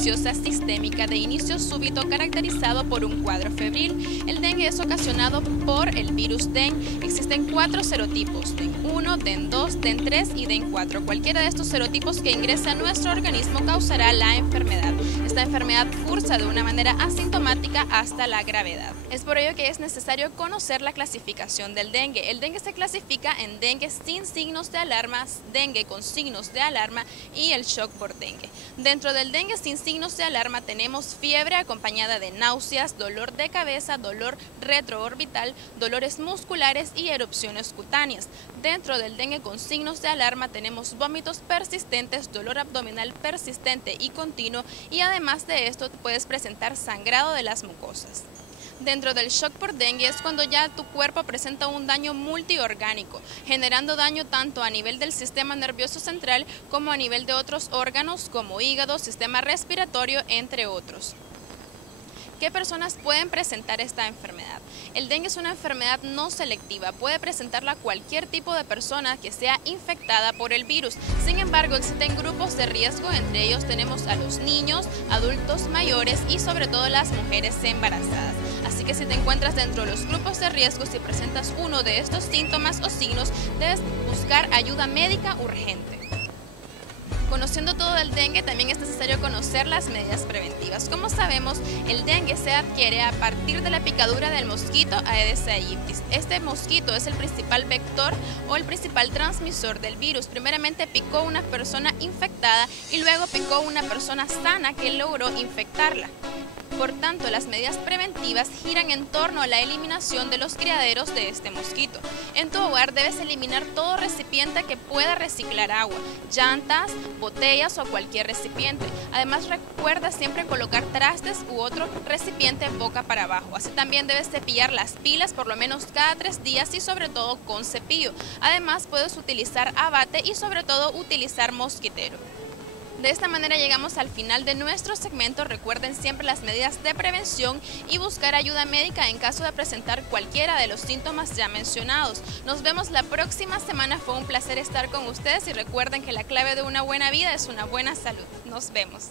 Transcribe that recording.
infecciosa sistémica de inicio súbito caracterizado por un cuadro febril. El dengue es ocasionado por el virus DEN. Existen 4 serotipos, DEN 1, DEN 2, DEN 3 y DEN 4. Cualquiera de estos serotipos que ingrese a nuestro organismo causará la enfermedad. Esta enfermedad cursa de una manera asintomática hasta la gravedad. Es por ello que es necesario conocer la clasificación del dengue. El dengue se clasifica en dengue sin signos de alarma, dengue con signos de alarma y el shock por dengue. Dentro del dengue sin signos de alarma tenemos fiebre acompañada de náuseas, dolor de cabeza, dolor retroorbital, dolores musculares y erupciones cutáneas. Dentro del dengue con signos de alarma tenemos vómitos persistentes, dolor abdominal persistente y continuo, y además de esto puedes presentar sangrado de las mucosas. Dentro del shock por dengue es cuando ya tu cuerpo presenta un daño multiorgánico, generando daño tanto a nivel del sistema nervioso central como a nivel de otros órganos como hígado, sistema respiratorio, entre otros. ¿Qué personas pueden presentar esta enfermedad? El dengue es una enfermedad no selectiva, puede presentarla cualquier tipo de persona que sea infectada por el virus. Sin embargo, existen grupos de riesgo, entre ellos tenemos a los niños, adultos mayores y sobre todo las mujeres embarazadas. Así que si te encuentras dentro de los grupos de riesgo, si presentas uno de estos síntomas o signos, debes buscar ayuda médica urgente. Conociendo todo el dengue, también es necesario conocer las medidas preventivas. Como sabemos, el dengue se adquiere a partir de la picadura del mosquito Aedes aegypti. Este mosquito es el principal vector o el principal transmisor del virus. Primeramente picó una persona infectada y luego picó una persona sana que logró infectarla. Por tanto, las medidas preventivas giran en torno a la eliminación de los criaderos de este mosquito. En tu hogar debes eliminar todo recipiente que pueda reciclar agua, llantas, botellas o cualquier recipiente. Además, recuerda siempre colocar trastes u otro recipiente boca para abajo. Así también debes cepillar las pilas por lo menos cada 3 días y sobre todo con cepillo. Además, puedes utilizar abate y sobre todo utilizar mosquitero. De esta manera llegamos al final de nuestro segmento. Recuerden siempre las medidas de prevención y buscar ayuda médica en caso de presentar cualquiera de los síntomas ya mencionados. Nos vemos la próxima semana. Fue un placer estar con ustedes y recuerden que la clave de una buena vida es una buena salud. Nos vemos.